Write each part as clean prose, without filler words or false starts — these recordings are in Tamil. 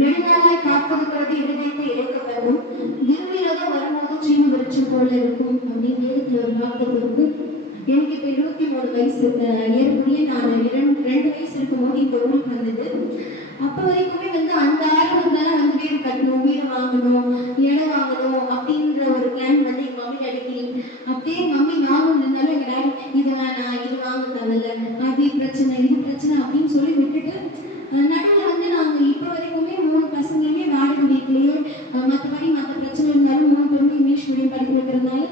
நெடுநாளாய் காத்திருக்கிறது இருதயத்தை இழக்கப்படும் விரும்பினதும் வரும்போது சீனி விருட்சம் போல இருக்கும் அப்படின்னு வேதத்துல ஒரு வார்த்தை இருக்கு. எனக்கு இப்ப 23 வயசு. ஏற்கனவே நான் 2 வயசு இருக்கும்போது இந்த ஊருக்கு வந்தது. அப்ப வரைக்குமே அந்த ஆரம்பத்துல வீடு கட்டணும், வீடு வாங்கணும், இடம் வாங்கணும் அப்படின்ற ஒரு பிளான் எங்க மம்மி டாடிக்கு. அப்படியே மம்மி வாங்கணும் இருந்தாலும் எங்க டாடி இது வேணாம், இது வாங்க தேவையில்ல, அது பிரச்சனை, இது பிரச்சனை அப்படின்னு சொல்லி விட்டுட்டு நடுவில் நாங்க இப்ப வரைக்குமே 3 பசங்களுமே வாடகை வீட்லயே, மற்றபடி மற்ற பிரச்சனை இருந்தாலும் 3 பேருமே இங்கிலீஷ் மீடியம் படிக்க வைக்கிறதுனால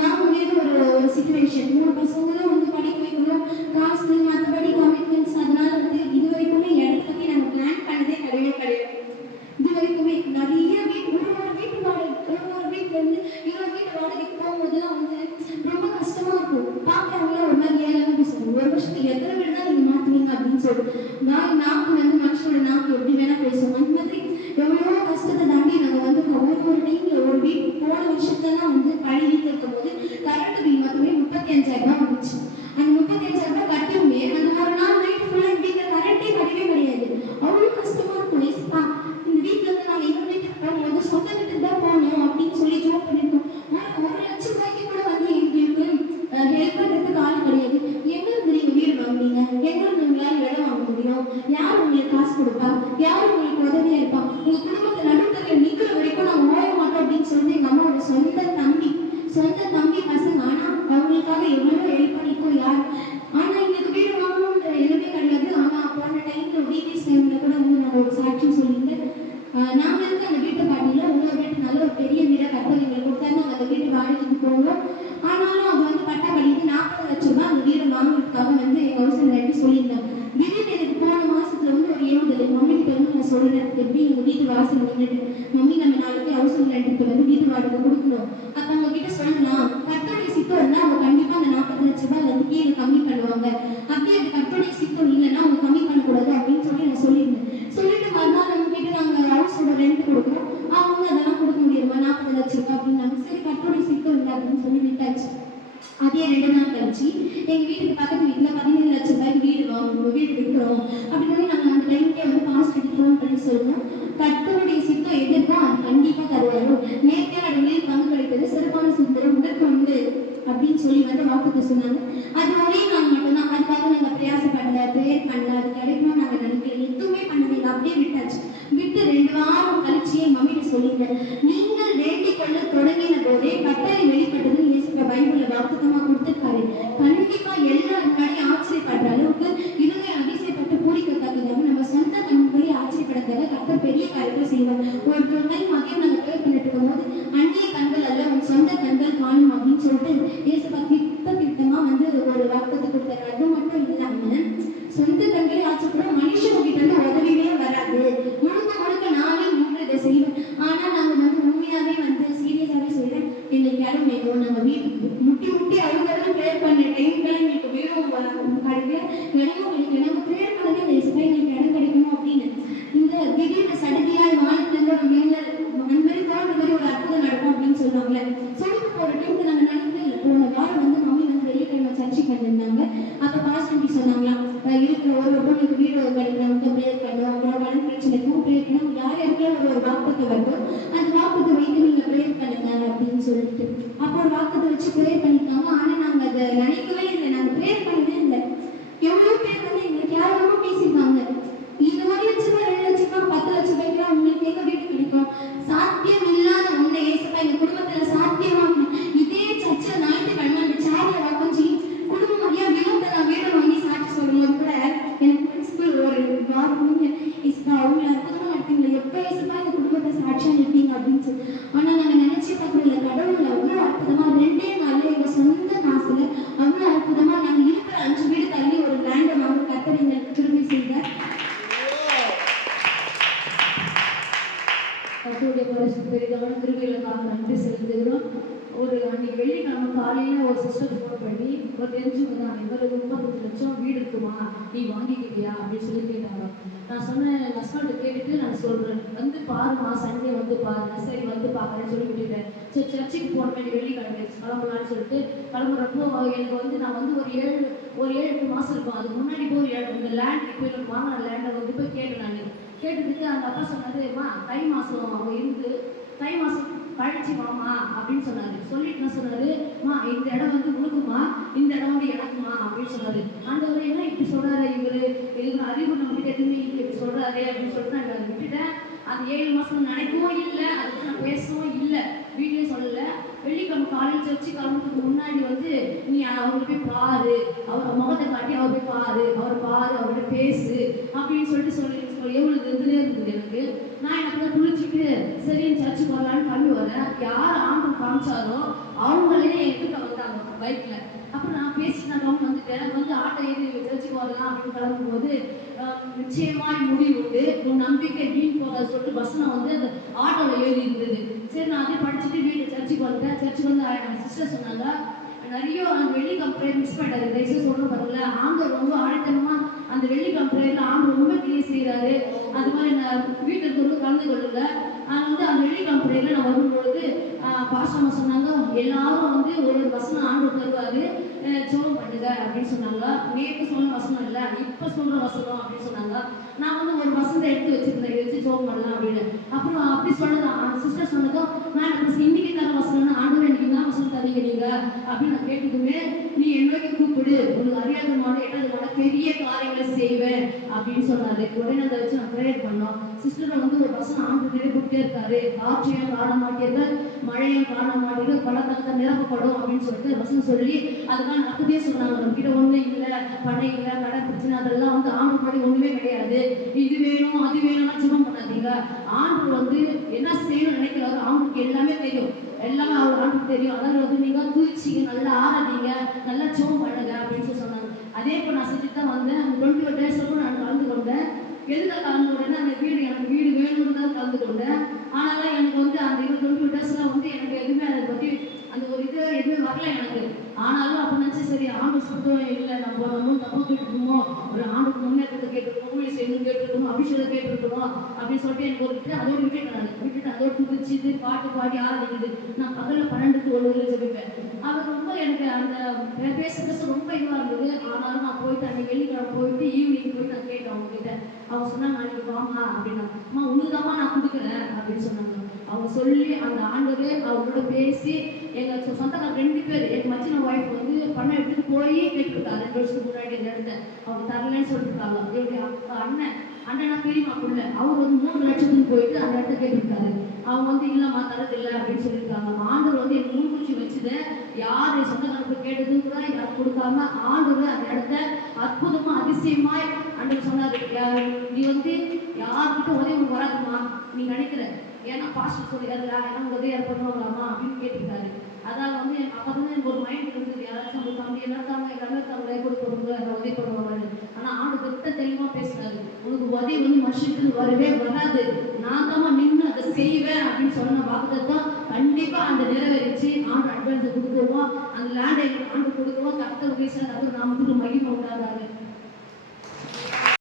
வாங்க முடியாத ஒரு சிச்சுவேஷன். 3 பசங்களும் படிக்க வைக்கணும், காசு, மற்றபடி கமிட்மெண்ட்ஸ். அதனால இது வரைக்குமே இடத்த பத்தி நாங்க பிளான் பண்ணதே கிடையாது. இது வரைக்குமே நிறைய ஒரு வீட்டு வீட்டுல இருந்து இன்னொரு வீட்டு வாடகைக்கு போகும்போதுலாம் ரொம்ப கஷ்டமா இருக்கும். பாக்குறவங்கள ஒரு மாதிரி ஏழாம பேசுவாங்க, 1 வருஷத்துக்கு எத்தனை வீடு தான் நீங்க மாத்துவீங்க அப்படின்னு சொல்லிட்டு நாக்கு மனுஷனோட நாக்கு எப்படி வேணா பேசுவோம். அந்த மாதிரி எவ்வளவோ கஷ்டத்தை தாண்டி நாங்க ஒரு டைம்ல ஒரு வீட்டு போன வருஷத்துலாம் பழைய வீட்டுல இருக்கும் போது கரண்ட் பில் மட்டுமே 35,000 ரூபாய் வந்துச்சு. அந்த 35,000 ரூபாய் கட்டுமே அந்த ஒரு நாள் நைட் ஃபுல்லா வீட்டுல கரண்டே கிடையவே கிடையாது. அவ்வளவு கஷ்டமா இருக்கும். இந்த வீட்டுல இருந்து நாங்க இன்னொரு வீட்டுக்கு போகும்போது சொந்த வீட்டுக்கு தான் போகணும் அப்படின்னு சொல்லி ஜோக் பண்ணிருக்கோம். 1 லட்சம் ரூபாய்க்கு கூட எங்களுக்கு ஹெல்ப் பண்றதுக்கு ஆள் கிடையாது. எங்க இருந்து நீங்க வீடு வாங்குனீங்க, எங்க இருந்து உங்களால இடம் வாங்க முடியும், யார் உங்களுக்கு காசு கொடுப்பா, யார் உங்களுக்கு உதவியா இருப்பா, உங்க குடும்பத்தை நடுத்தர நிக்கிற வரைக்கும் நாங்க ஓய மாட்டோம் அப்படின்னு சொல்லிட்டு எங்க அம்மாவோட சொந்த தம்பி பசங்க. ஆனா அவங்களுக்காக எவ்வளவு ஹெல்ப் பண்ணிருக்கோம் யார். ஆனா எங்களுக்கு வீடு வாங்கணும்ன்ற எதுவுமே கிடையாது. ஆனா போன டைம்ல வீடியோஸ் டைம்ல கூட நாங்க ஒரு சாட்சி சொல்லியிருந்தேன். நாங்க இருக்க அந்த வீட்டு பாட்டியில இன்னொரு வீட்டு நல்ல ஒரு பெரிய வீடை கட்ட எங்களுக்கு கொடுத்தாங்க. அந்த வீட்டு வாடகைக்கு போவோம். ஆனாலும் அது பட்டா படிட்டு 40 லட்சம் ரூபாய் அந்த வீடை வாங்குறதுக்காக எங்க ஹவுஸ் ரெண்டு சொல்லியிருந்தாங்க. திடீர்னு எனக்கு போன மாசத்துல ஒரு ஏவுதல் மம்மி கிட்ட நான் சொல்றேன், எப்படி எங்க வீட்டு வாசல் நின்றுட்டு மம்மி நம்ம நாளைக்கு ஹவுஸ் ரெண்டுக்கு வீட்டு வாடகை கொடுக்கணும். அப்ப அவங்க கிட்ட சொல்லலாம், கட்டோடைய சித்தம் இருந்தா அவங்க கண்டிப்பா அந்த 40 லட்சம் ரூபாய் கீழே கம்மி பண்ணுவாங்க. அப்படியே அது கட்டோடைய சித்தம் இல்லைன்னா அவங்க கம்மி பண்ணக்கூடாது அப்படின்னு சொல்லி நான் சொல்லியிருந்தேன். சொல்லிட்டு மறுநாள் நம்ம கிட்ட நாங்க ஹவுஸோட ரெண்ட் கொடுக்குறோம். அவங்க அதெல்லாம் கொடுக்க முடியுமா 40 லட்சம் ரூபாய் அப்படின்னாங்க. சரி கட்டோடைய சித்தம் இல்லை அப்படின்னு சொல்லி விட்டாச்சு. அதே 2 நாள் கழிச்சு எங்க வீட்டுக்கு பக்கத்து வீட்டுல 17 லட்சம் ரூபாய்க்கு வீடு விற்கிறோம் அப்படின்னு நாங்க அந்த டைம்க்கே பாஸ்டருக்கு ஃபோன் பண்ணி சொல்லுவோம். கட்டோடைய சித்தம் எதிர்ப்போ அது கண்டிப்பா தருவாரு. நேர்த்தியான இடங்களில் பங்கு கிடைப்பது சிறப்பான சுந்தரம் உண்டு அப்படின்னு சொல்லி வாக்குறுதி சொன்னாங்க. அது ஒரே நாள் மட்டும்தான். அதுக்காக நாங்க பிரயாசப்படல, பிரேயர் பண்ணல, அது கிடைக்கணும்னு நாங்க நினைக்கல, எதுவுமே பண்ணல. அப்படியே விட்டாச்சு. விட்டு 2 வாரம் கழிச்சு என் மம்மிட்ட சொல்லிட்டேன், நீங்கள் வேண்டிக் கொள்ள தொடங்கின போதே கட்டளை வெளிப்பட்டது இயேசு பைபிள்ல வாக்குத்தமா கொடுத்திருக்காரு. கண்டிப்பா எல்லாரும் முன்னாடி ஆச்சரியப்படுற அளவுக்கு இதுவே அதிசயப்பட்டு பூரிக்கத்தக்கதாக நம்ம சொந்த கண்களே ஆச்சரியப்படத்தக்க கர்த்தர் பெரிய காரியத்தை செய்வார். ஒரு டைம் மதியம் நாங்க இடமும் கிடைக்கல. நம்ம ப்ரேயர் பண்ணவே இந்த இசை எங்களுக்கு இடம் கிடைக்கணும் அப்படின்னு இந்த திடீர்னு சடுதியாய் வானத்துல ஒரு மின்னல் அந்த மாதிரி தோன்ற மாதிரி ஒரு அற்புதம் நடக்கும் அப்படின்னு சொல்லுவாங்கல்ல. சொல்லிட்டு போற டைம்ல நாங்க நினைக்கவே இல்லை. போன வாரம் வந்து மம்மி வந்து வெள்ளிக்கிழமை சர்ச்சைக்கு வந்திருந்தாங்க. அப்ப பாஸ்டர் சொன்னாங்களாம், இருக்கிற ஒரு பொண்ணுக்கு வீடு கிடைக்கிறவங்க ப்ரேயர் பண்ணுவோம், அவங்களோட மன பிரச்சனைக்கும் ப்ரேயர் பண்ணுவோம், யார் யாருக்கெல்லாம் ஒரு வாக்குத்தை வருதோ அந்த வாக்குத்தை வைத்து நீங்க ப்ரேயர் பண்ணுங்க அப்படின்னு சொல்லிட்டு அப்போ ஒரு வாக்குத்தை வச்சு ப்ரேயர் பண்ணிருக்காங்க. ஆனா நாங்க அதை நினைக்கவே இல்லை, நாங்க ப்ரேயர் பண்ணவே இல்லை. எவ்வளவு பேர் வந்து எங்களுக்கு யாராவது பேசியிருக்காங்க, இந்த 1,00,000 2,00,000 10,00,000 ரூபாய்க்குலாம் உங்களுக்கு எங்க வீடு கிடைக்கும், சாத்தியம் இல்லாத ஒண்ணு ஏசப்பா எங்க குடும்பத்துல சாத்தியமாக்கணும். இதே சர்ச்சை ஞாயிற்றுக்கிழமை அந்த சேர்ல உட்காந்து குடும்பம் ஐயா வீரத்தை நான் வீடு வாங்கி சாட்சி சொல்லும்போது கூட எனக்கு பிரின்சிபல் ஒரு வாரம் இஸ்பா அவங்க அற்புதமா நடத்தீங்களா, எப்ப ஏசப்பா இந்த குடும்பத்தை சாட்சியா நிற்பீங்க அப்படின்னு சொல்லி. ஆனா நாங்க நினைச்சு பார்க்கல, கடவுள் அவ்வளவு அற்புதமா 2 நாள்ல எங்க சொந்த காசுல அவ்வளவு அற்புதமா நாங்க இருக்கிற 5 வீடு தள்ளி ஒரு லேண்டை வாங்க கர்த்தர் எங்களுக்கு திரும்பி செய்தார். கர்த்தருடைய பரிசுத்த பெரிதான கிருபைகளுக்காக நன்றி செலுத்துகிறோம். ஒரு அன்னைக்கு வெள்ளிக்கிழமை காலையில் ஒரு சிஸ்டர் ஃபோன் பண்ணி ஒரு தெரிஞ்சவங்க தான், எங்களுக்கு 30 லட்சம் வீடு இருக்குமா, நீ வாங்கிக்கிட்டியா அப்படின்னு சொல்லி கேட்டாங்க. நான் சொன்னேன், ஹஸ்பண்ட் கேட்டுட்டு நான் சொல்கிறேன், வந்து பாருமா, சண்டே வந்து பாருங்க. சரி வந்து பார்க்குறேன்னு சொல்லி விட்டுட்டேன். சரி சர்ச்சுக்கு போன வேண்டிய வெள்ளிக்கிழமை கிளம்பலான்னு சொல்லிட்டு கிளம்புறப்போ எனக்கு வந்து நான் வந்து ஒரு 7-8 மாதம் இருக்கும். அதுக்கு முன்னாடி போய் இந்த லேண்ட் இப்போ எனக்கு வாங்கின லேண்டை வந்து போய் கேட்டேன். நான் கேட்டதுக்கு அந்த அப்பா சொன்னதுமா, தை மாதம் அவங்க இருந்து தை மாதம் கழிச்சு வாமா அப்படின்னு சொன்னாரு. சொல்லிட்டு என்ன சொன்னாரு, மா இந்த இடம் வந்து உனக்குமா, இந்த இடம் வந்து எனக்குமா அப்படின்னு சொன்னாரு. ஆண்டவரே என்ன இப்படி சொல்றாரு, இதுக்கு அறிவு நம்ம கிட்ட எதுவுமே இல்லை, இப்படி சொல்றாரு அப்படின்னு சொல்லிட்டு நான் விட்டுட்டேன். அந்த 7 மாதம் நினைக்கவும் இல்லை, அதுக்கு நான் பேசவும் இல்லை, வீட்லேயும் சொல்லலை. வெள்ளிக்கிழமை காலையில் சர்ச்சு கிளம்புறதுக்கு முன்னாடி வந்து நீ அவரை போய் பாரு, அவர் முகத்தை காட்டி அவர் போய் பாரு, அவர்கிட்ட பேசு அப்படின்னு சொல்லிட்டு சொல்லி எவ்வளவு இருந்துனே இருந்தது எனக்கு. நான் எனக்கு தான் குளிச்சுட்டு சரி சர்ச்சுக்கு வரலான்னு பண்ணி வரேன். யார் ஆண்டு காமிச்சாரோ அவங்களே என்கிட்ட வந்தாங்க பைக்ல. அப்புறம் நான் பேசிட்டு நான் கவனம் வந்துட்டேன். வந்து ஆட்டோ ஏறி சர்ச்சுக்கு வரலாம் அப்படின்னு கிளம்பும்போது நிச்சயமாய் முடிவு உண்டு, உன் நம்பிக்கை வீண் போகாது சொல்லிட்டு வசனம் வந்து அந்த ஆட்டோவில் ஏறி இருந்தது. சரி நான் அதே படிச்சுட்டு வீட்டு சர்ச்சுக்கு வந்துட்டேன். சர்ச்சுக்கு வந்து சிஸ்டர் சொன்னாங்க, நிறைய அந்த வெள்ளிக்கிழமை ப்ரேயர் மிஸ் பண்ணிட்டாரு, தயவுசெய்து சொல்ல பாருங்கள, ஆண்டவர் ரொம்ப ஆழத்தனமா அந்த வெள்ளிக்கிழமை ப்ரேயர்ல ஆண்டவர் ரொம்ப கிளியர் செய்யறாரு. அது மாதிரி நான் வீட்டில் இருக்கிறவங்க கலந்து கொள்ளுங்க. ஆனால் வந்து அந்த வெள்ளிக்கிழமை ப்ரேயர்ல நான் வரும்பொழுது பாஸ்டர் சொன்னாங்க, எல்லாரும் வந்து ஒரு வசனம் ஆண்டவர் தருவாரு, ஜெபம் பண்ணுங்க அப்படின்னு சொன்னாங்க. நேற்று சொன்ன வசனம் இல்லை, இப்ப சொல்ற வசனம் அப்படின்னு சொன்னாங்க. நான் வந்து ஒரு வசனத்தை எடுத்து வச்சிருந்தேன், இதை வச்சு ஜெபம் பண்ணலாம் அப்படின்னு. அப்புறம் அப்படி சொன்னதான் சிஸ்டர் சொன்னதும், நான் இன்னைக்கு தர வசனம் ஆண்டவர் எனக்கு என்ன வசனம் தரீங்க நீங்க அப்படின்னு நான் கேட்டதுமே, நீ என்னைக்கு கூப்பிடு, உனக்கு அறியாதமான எட்டாதமான பெரிய காரியங்களை செய்வேன் அப்படின்னு சொன்னாரு. உடனே அதை வச்சு நான் ப்ரேயர் பண்ணோம். சிஸ்டரை வந்து ஒரு வசனம் ஆண்டு நிரப்பிட்டே இருக்காரு, காற்றையும் காண மாட்டீர்கள், மழையும் காண மாட்டீர்கள், பழக்கத்தை நிரப்பப்படும் அப்படின்னு சொல்லிட்டு வசனம் சொல்லி அதுக்கான அர்த்தத்தையே சொன்னாங்க. நம்ம கிட்ட ஒண்ணு இல்லை, பணம் இல்லை, கடை பிரச்சனை, அதெல்லாம் வந்து ஆண்டு படி ஒண்ணுமே கிடையாது. இது வேணும் அது வேணும்னா ஜெபம் பண்ணாதீங்க. ஆண்டு வந்து என்ன செய்யணும்னு நினைக்கிறாரு, ஆண்டுக்கு எல்லாமே தெரியும், எல்லாமே அவர் ஆண்டுக்கு தெரியும். அதனால வந்து நீங்க தூய்ச்சிங்க, நல்லா ஆராதீங்க, நல்லா ஜெபம் பண்ணுங்க அப்படின்னு சொல்லி சொன்னாங்க. அதே போல் நான் செஞ்சுட்டு தான் வந்தேன். அந்த 21 டேஸ்க்கும் நான் கலந்து கொண்டேன். எதுக்காக கலந்து கொண்டேன்னா அந்த எனக்கு வீடு வேணும்னு தான் கலந்து கொண்டேன். ஆனாலும் எனக்கு வந்து அந்த 22 டேஸ்லாம் வந்து எனக்கு எதுவுமே அதை பற்றி அந்த ஒரு இது எதுவுமே வரல எனக்கு. ஆனாலும் அப்போ நினச்சி சரி ஆண்டு சுத்தம் இல்லை, நம்ம தப்பு கேட்டுருக்கோமோ, ஒரு ஆண்டுக்கு முன்னேற்றத்தை கேட்டுருக்கோம், ஊழி செய்யணும் கேட்டுருக்கணும், அபிஷேகம் கேட்டுருக்கணும் அப்படின்னு சொல்லிட்டு எனக்கு ஒரு அதோடு விட்டுட்டு அதோடு துதிச்சுட்டு பாட்டு பாடி ஆரம்பிக்குது. நான் பகலில் 12 to 1 ஜெபிப்பேன். அது ரொம்ப எனக்கு அந்த பேச ரொம்ப இதுவாக இருந்தது. ஆனாலும் நான் போயிட்டு அன்னைக்கு வெள்ளிக்கிழமை போயிட்டு ஈவினிங் போயிட்டு நான் கேட்டேன் அவங்க கிட்ட. அவங்க சொன்னாங்க, நாளைக்கு வாமா அப்படின்னா, அம்மா உனக்குதாம்மா நான் கொடுக்குறேன் அப்படின்னு சொன்னாங்க. அவங்க சொல்லி அந்த ஆண்டவே அவங்களோட பேசி எங்கள் சொந்தக்கார 2 பேர், எங்கள் மச்சின ஒய்ஃப் வந்து பணம் எடுத்துட்டு போய் கேட்டுருக்காங்க 2 வருஷத்துக்கு முன்னாடி இந்த இடத்த. அவங்க தரலன்னு சொல்லிருக்காங்க. என்னுடைய அண்ணனா பெரியமா பிள்ளை, அவர் வந்து 3 லட்சத்துக்கு போயிட்டு அந்த இடத்த கேட்டுருக்காரு. அவங்க வந்து இல்லைம்மா தரதில்லை அப்படின்னு சொல்லியிருக்காங்க. ஆண்டவர் வந்து என் முன்கூச்சி வச்சுது, யார் என் சொந்தக்காரருக்கு கேட்டதும் கூட யாரும் கொடுக்காம ஆண்டவர் அந்த இடத்த அற்புதமா அதிசயமாய் ஆண்டவர் சொன்னாரு, நீ வந்து யார்கிட்ட உதவி வராதுமா நீ நினைக்கிற, ஏன்னா பாஸ்டர் சொல்லிடுறா ஏன்னா உதவி பண்ணுவாங்களாமா அப்படின்னு கேட்டிருக்காரு. அதாவது வந்து அப்போ தான் எனக்கு ஒரு மைண்ட் இருந்தது, யாராச்சும் அவங்க தம்பி எல்லாத்தாங்க எல்லாமே தவளை கொடுப்பாங்க, உதவி பண்ணுவாங்க. ஆனால் ஆண்டு திட்ட தெளிவாக பேசுறாரு, உனக்கு உதவி வந்து மனுஷனுக்கு வரவே வராது, நான் தான் நின்று அதை செய்வேன் அப்படின்னு சொன்ன வாக்குதான் கண்டிப்பா அந்த நிறைவேறிச்சு. ஆண்டு அட்வான்ஸ் கொடுக்குவோம், அந்த லேண்டை ஆண்டு கொடுக்குவோம், கர்த்தர் பேசுறாரு, நாம மகிமை உண்டாதாரு.